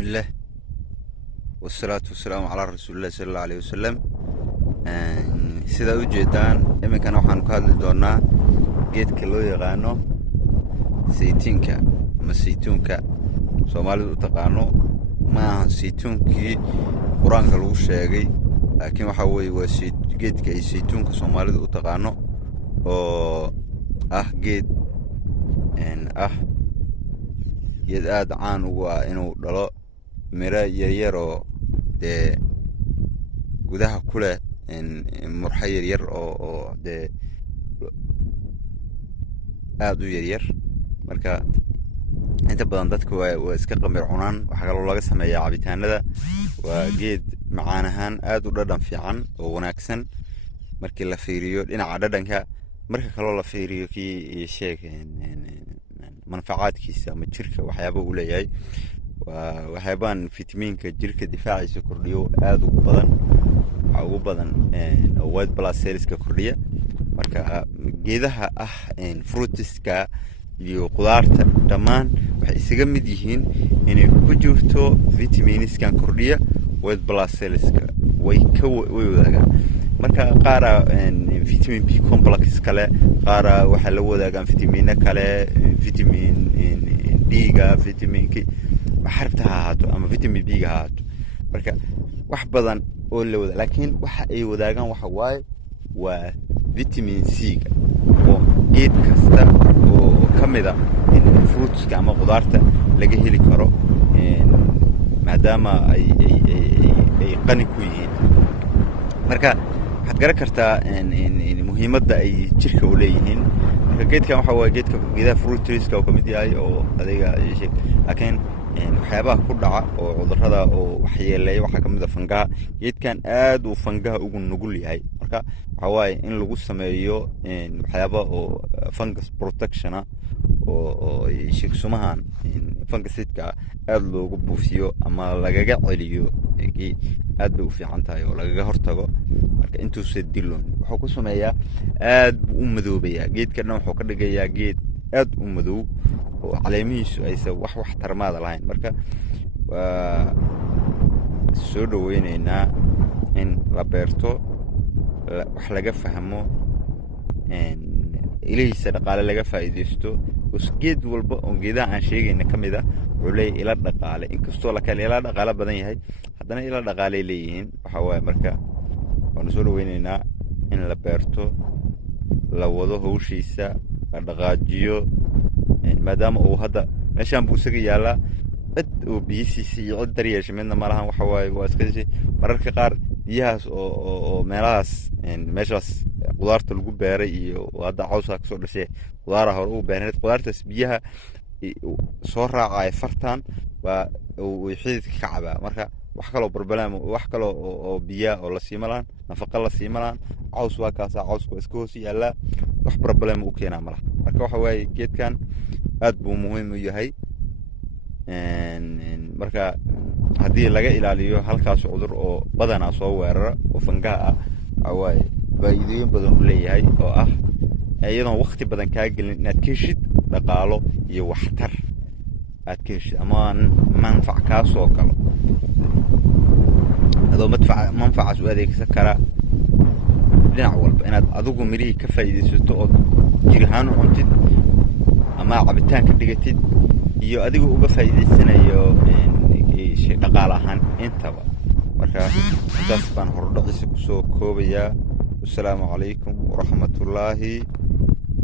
بسم الله والصلاة والسلام على رسول الله صلى الله عليه وسلم. sida u jeedaan iminkana waxaan ka hadli doonaa geedka loo yaqaano saytiinka ama saytuunka Soomaalidu u taqaano. ma aha saytuunkii quraanka lagu sheegay, laakiin waxa weeye waa geedka ay saytuunka Soomaalidu u taqaano oo ah geed aad caan ugu ah inuu dhalo miro yaryar oo dee gudaha ku leh murxa yaryar oo dee aad u yaryar. marka inta badan dadku waa iska qamir cunaan, waxa kaloo laga sameeyaa cabitaanada. waa geed macaan ahaan aad u dhadhan fiican oo wanaagsan markii la fiiriyo dhinaca dhadhanka. marka kaloo la fiiriyo kii sheeg manfacaadkiisa ama jirka waxyaabo uu leeyahay, waa waxyaabaan fitamiinka jirka difaaciisa kordhiyo aad ugu badan. waxa ugu badan white blood cellska kordhiya. marka geedaha fruitiska iyo qudaarta dhammaan waxay isaga mid yihiin inay ku jirto vitamiiniskan kordhiya white blood cellska way wadaagaan. marka qaara vitamin B complex kale, qaara waxa la wadaagaan vitamiino kale, vitamin D ga, vitamin K xarbta ha ahaato ama vitamin B ga ha ahaato. marka wax badan oo la wada, laakiin waxa ay wadaagaan waxa waaye waa vitamin C ga oo geed kasta oo kamida in fruitska ama qudaarta laga heli karo, maadaama ay qani ku yihiin. marka waxaad garan kartaa muhiimadda ay jirka u leeyihiin. marka geedkan waxa waaye geedaha fruitiska oo kamid yahay oo adiga sheeg, laakiin waxyaabaha ku dhaca oo cudurrada oo waxyeeleeya waxaa kamid ah fangaha. geedkan aad uu fangaha ugu nugul yahay. marka waxa waaye in lagu sameeyo waxyaaba oo fungus protection oo shigsumahan fungusidka aad loogu buufiyo ama lagaga celiyo, aad bay u fiican tahay oo lagaga hortago. marka intuusa dilon wuxuu ku sameeyaa aad buu u madoobayaa geedka dhan, wuxuu ka dhigayaa geed aad u madow oo caleemihiisu aysan wax tarmaada lahayn. marka waa soo dhaweynaynaa in la beerto, wax laga fahmo, ilahiisa dhaqaale laga faa'iidaysto. geed walba oo geedaha aan sheegayna ka mid ah wuxuu leeyahay ila dhaqaale, inkastoo la kale ila dhaqaale badan yahay, haddana ila dhaqaaley leeyihiin. waxa waaye marka waanu soo dhaweynaynaa in la beerto, la wado hawshiisa, la dhaqaajiyo, maadaama uu hadda meeshaan buu isaga yaallaa. cid oo biyisiisa iyo cid daryeesha midna ma lahan. waxa waaye waa iska mararka qaar biyahaas oo meeshaas qudaarta lagu beeray iyo hadda cawska kasoo dhashay qudaara hore u beerneed, qudaartaas biyaha soo raacaya fartan waa uu xididka ka cabaa. marka wax kaloo oo biya oo la siima lahan, nafaqa la siima lahan, caws waa kaasa, cawska iska hoos yaallaa, wax problem u keenaa malaha. marka waxa waaye geedkan aad buu muhiim u yahay. marka haddii laga ilaaliyo halkaas cudur oo badanaa soo weerara oo fangaha ah, waxa waaye faa'iidooyin badan u leeyahay oo ah iyadoon waqti badan kaa gelin inaad ka heshid dhaqaalo iyo waxtar aad ka heshid ama manfac kaa soo galo, adoo manfacaas u adeegsan kara dhinac walba. inaad adigu mirihii ka faa'iidaysato oo jir ahaan u cuntid ama cabitaan ka dhigatid, iyo adigu uga faa'iidaysanayo dhaqaale ahaan intaba. marka intaas baan hordhaciisa kusoo koobayaa. والسلام عليكم ورحمة الله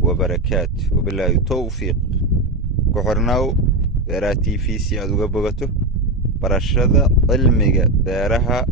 وبركاته وبالله توفيق. كحرناو بيراتي في سيادو قبغته برشادة علمي بيرها